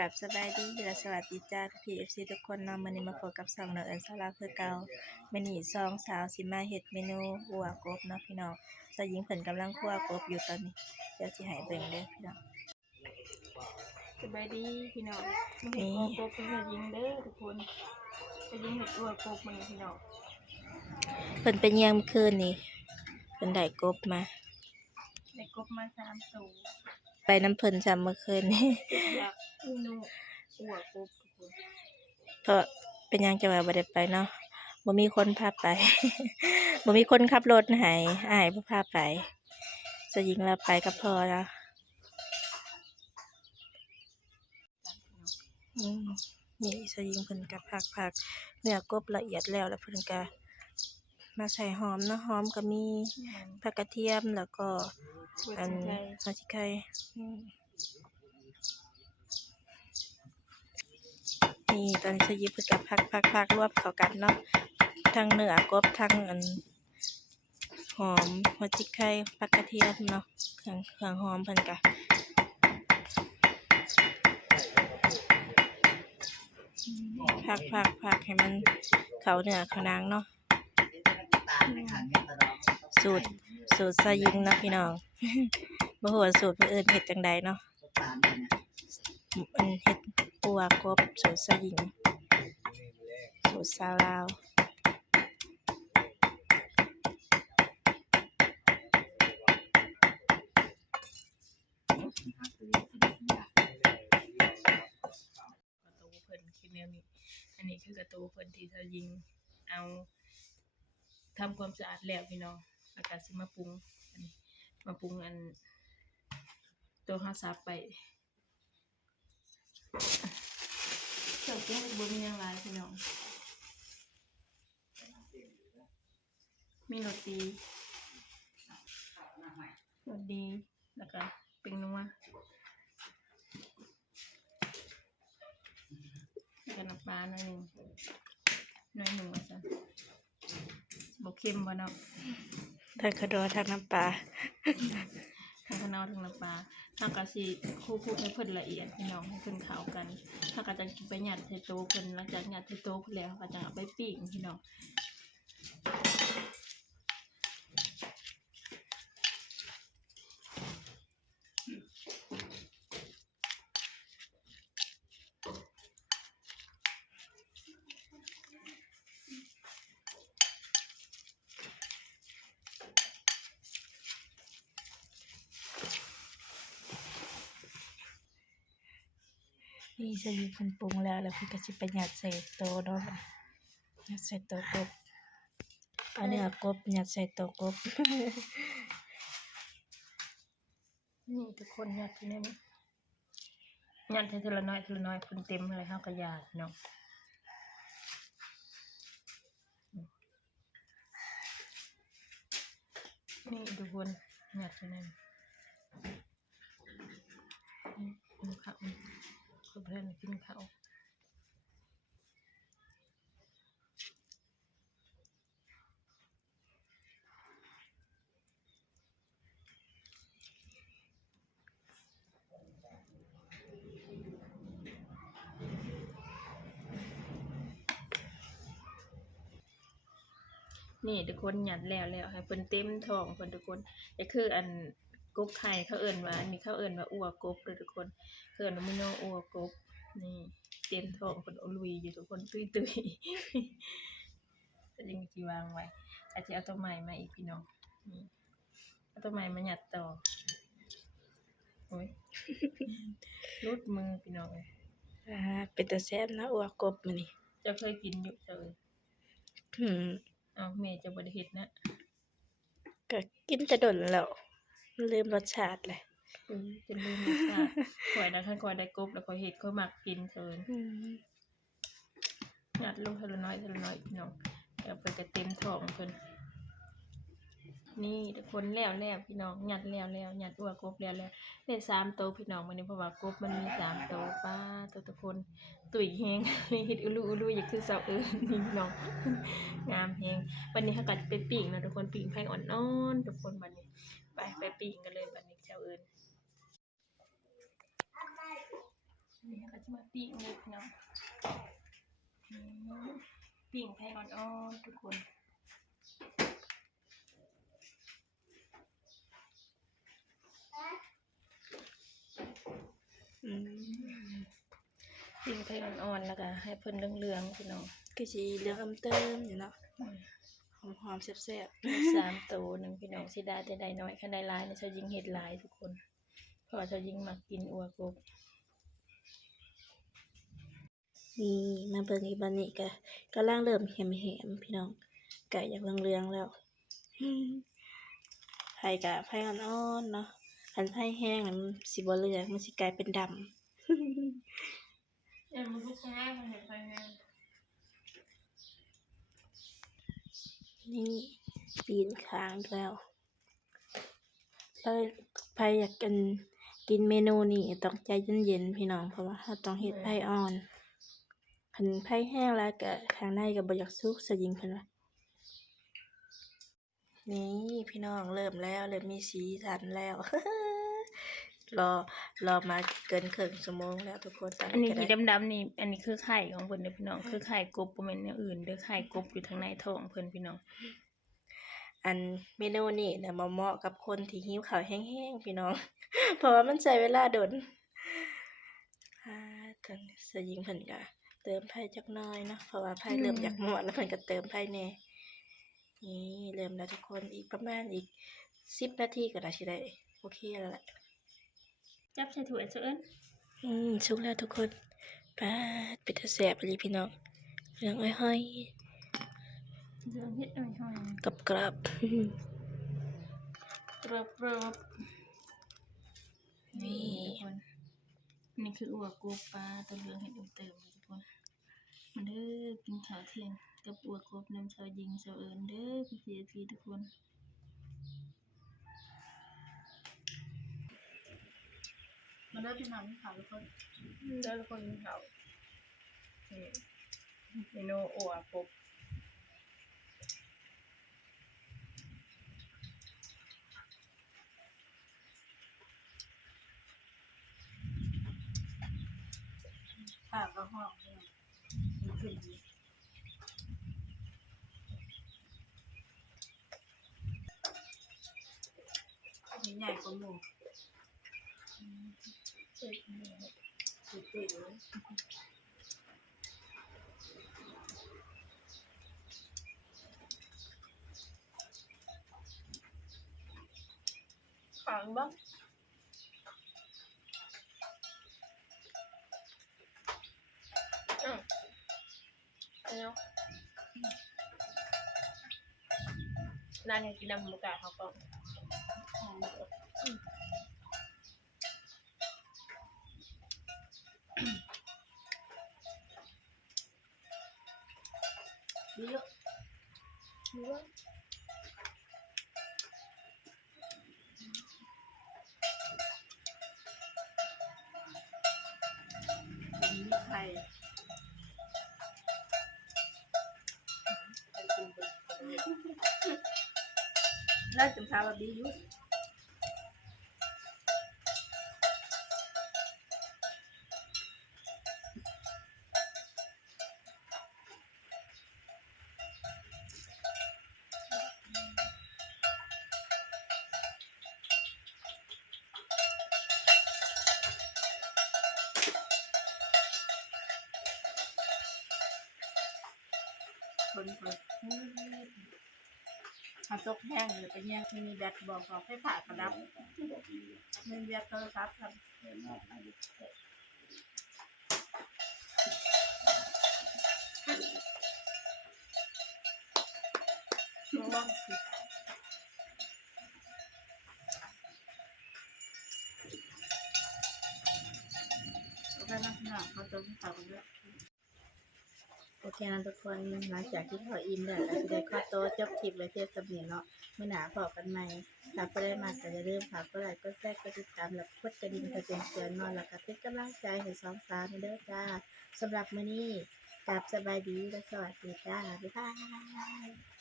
กับสบายดีและสวัสดีจ้าพี่เอฟซีทุกคนเนาะมื้อนี้มาพบกับช่องน้องเอิ้นสาวลาวคือเก่ามื้อนี้สองสาวสิมาเฮ็ดเมนูอั่วกบเนาะพี่น้องสาวหญิงเพิ่นกำลังคั่วกบอยู่ตอนนี้เดี๋ยวสิให้เบิ่งเด้อพี่น้องสบายดีพี่น้องมาเห็ดอั่วกบเป็นยิงเด้อทุกคนไปยิงเห็ดอั่วกบมันพี่น้องเพิ่นไปเยี่ยมคืนนี้เพิ่นได้กบมาได้กบมา3 ตัวไปน้ำเพิ่นซ้ำเมื่อคืนนี้อยากเมนูอั่วกบทุกคนเพราะเป็นหยังจะว่าบ่ได้ไปเนาะบ่มีคนพาไป บ่มีคนขับรถให้อ้ายบ่พาไปสาวหญิงเราไปกับพ่อเนาะนี่สาวหญิงเพิ่นก็พักเนื้อกบละเอียดแล้วเพิ่นก็มาใส่หอมเนาะหอมก็มีผักกระเทียมแล้วก็อันหัวชิไข่นี่ตอนนี้สาวหญิงเพิ่นก็พักรวบเข้ากันเนาะทั้งเนื้อกบทั้งอันหอมหัวชิไข่ผักกระเทียมเนาะเครื่องหอมเพิ่นก็พักให้มันเข้าเนื้อเข้านางเนาะสูตรสาวหญิงเนาะพี่น้อง บ่ฮู้ว่าสูตรผู้อื่นเฮ็ดจังใดเนาะอันเฮ็ดอั่วกบสูตรสาวหญิงสูตรสาวลาวกระตูเพิ่นคิดแนวนี้อันนี้คือกระตูเพิ่นที่เธอยิงเอาทำความสะอาดแล้วพี่น้องแล้วก็สิมาปรุงอันนี้มาปรุงอันตัวข้าวสับไปเจ้ากุ้งบ่มีหยังหลายพี่น้องมีโรตีแล้วก็เป็นนัวแล้วก็น้ำปลาหน่อยหนึ่งว่าซะบ่เค็มบ่เนาะทั้งขะดอทั้งน้ำปลา ทั้งขนอทั้งน้ำปลาถ้าก็สิคู่ให้เพิ่นละเอียดพี่น้องให้เพิ่นเข้ากันถ้าก็จะกินไปหยัดใส่โต๊ะเพิ่นหลังจากหยัดใส่โต๊ะเพิ่นแล้วก็จะเอาไปปิ้งพี่น้องนี่สาวหญิงเพิ่นปรุงแล้วเพิ่นก็สิไปยัดใส่โตะเนาะยัดใส่โตะกบเอาเนื้อกบยัดใส่โตะกบ นี่ทุกคนหยัดที่นี่หยัดให้ทีละน้อยเพิ่นเต็มเลยเฮาก็หยาดเนาะนี่ทุกคนหยัดที่นั่นข้าวเพื่อนกินข้าวนี่ทุกคนหยัดแล้วให้เพิ่นเต็มท้องเพิ่นทุกคนก็คืออันกบไข่เขาเอิ้นว่าอันนี้เขาเอิ้นว่าอั่วกบเลยทุกคนเอิ้นว่าเมนูอั่วกบนี่เต็มท้องเพิ่นเอาลุยอยู่ทุกคนตุ้ยจะยังสิวางไว้อาจจะเอาตัวใหม่มาอีกพี่น้องนี่เอาตัวใหม่มาหยัดต่อโอ้ย รุดมือพี่น้องเอ้ยเป็นตาแซ่บนะอั่วกบมื้อนี้เจ้าเคยกินอยู่เจ้าเอ้ยเอาแม่เจ้าบ่ได้เฮ็ดนะก็กินแต่ดนแล้วลืมรสชาติเลยจะลืมรสชาติข่อยนะคันข่อยได้กบแล้วข่อยเฮ็ดข่อยมักกินเถินหยัดลงทีละน้อยพี่น้องแล้วเพิ่นจะเต็มท้องเพิ่นนี่ทุกคนแล้วพี่น้องหยัดแล้วหยัดอั่วกบแล้วได้3 ตัวพี่น้องมื้อนี้เพราะว่ากบมันมี3 ตัวป้าตัวทุกคนตุ๋ยแฮงเฮ็ดอุลุอยากคือเซานี่พี่น้องงามแฮงวันนี้เฮาก็จะไปปิ้งเนาะทุกคนปิ้งไฟอ่อนๆทุกคนบัดนี้ไปปิ้งกันเลยบัดนี้เจ้าเอิ้นนี่ก็สิ มาปิ้งเลยพี่น้องอืมปิ้งไข่อ่อนๆทุกคนปิ้งไข่อ่อนๆแล้วก็ให้เพิ่นเหลืองๆพี่น้อง ก็สิเหลืองอำเติมอยู่เนาะหอมๆแซ่บ สามตัวหนึ่งพี่น้องสิได้แต่ได้น้อยคันได้หลายเนี่ยเจ้ายิงเฮ็ดหลายทุกคนเพราะว่าเจ้ายิงมักกินอัวกบ ๆนี่มาเบิ่งอีกบัดนี้ก็กำลังเริ่มแหมๆพี่น้องไก่อยากเหลืองๆแล้วไผ่ก็ไผ่อ่อนๆเนาะคันไผ่แห้งน่ะมันสิบ่เหลืองมันสิกลายเป็นดำ มันลูกง่ายมันเห็นไปไง นี่ปีนค้างแล้วไผ่อยากกินเมนูนี้ต้องใจเย็นๆพี่น้องเพราะว่าเราต้องเฮ็ดไผ่อ่อนคันไผ่แห้งแล้วก็ข้างในก็บ่อยากสุกซะยิงเพิ่นว่านี่พี่น้องเริ่มแล้วเริ่มมีสีสันแล้ว รอมาเกินครึ่งชั่วโมงแล้วทุกคนตอน อันนี้ ก็ ที่ ได้ ดำๆนี่อันนี้คือไข่ของเพิ่นเด้อพี่น้องคือไข่กบบ่แม่นอย่างอื่นเด้อไข่กบอยู่ทางในท้องเพิ่นพี่น้อง อันเมนูนี้น่ะเหมาะกับคนที่หิวข้าวแห้งๆพี่น้อง เพราะว่ามันใช้เวลาโดนตอนนี้สยิงเพิ่นก็เติมไผ่จักหน่อยเนาะเพราะว่าไผ่เริ่มอยากหมดแล้วเพิ่นก็เติมไผ่แหน่นี่เริ่มแล้วทุกคนอีกประมาณอีก10นาทีก็น่าสิได้โอเคแล้วแหละ จับใส่ถ้วยซะเอิ้น สุกแล้วทุกคนป๊าดเป็นตาแซ่บอีหลีพี่น้องเหลืองอ้อย เดืองเฮ็ดอ้อย ๆกรอบ ๆกรอบๆนี่ทุกคนนี่คืออัวกบปลาตัวเหลืองเฮ็ดเติมๆเลยทุกคนมาเด้อกินข้าวเที่ยงกับอัวกบน้ำเจ้ายิงเจ้าเอิ้นเด้อพี่ๆทุกคน มาเริ่มพี่น้องค่ะทุกคน แล้วทุกคนเขาเมนูอัวกบ ข้าวก็ห้องมันขึ้นดีนี่ใหญ่กว่าหมูเต็มเลย ขังบ้างแล้วร้านอยากกินน้ำหมูกระเขาก็ ดีเยอะดีเยอะมีไข่แล้วจำทาว่าดีอยู่คนถ้าตกแห้งหรือไปแย่งมีแบตบอกเขาให้ผ่ากระดับมีแบตโทรศัพท์ครับบ้างโอเคนะเขาจะผ่ากันด้วยโอเคนะทุกคนหลังจากที่เขาอิ่มแล้วก็จะได้ข้อโต๊ะจบคลิปไว้เพียงสำเนียงเนาะเมื่อหนาพอกันใหม่ถ้าก็ได้มาก็จะเริ่าลืมฝากกดไลค์กดแชร์กดติดตามและกดกระดิ่งเพื่อเป็นเตือนนอนแล้วก็เป็นกำลังใจให้สองสาวเด้อจ้าสำหรับมื้อนี้กราบสบายดีและสวัสดีจ้าบ๊ายบาย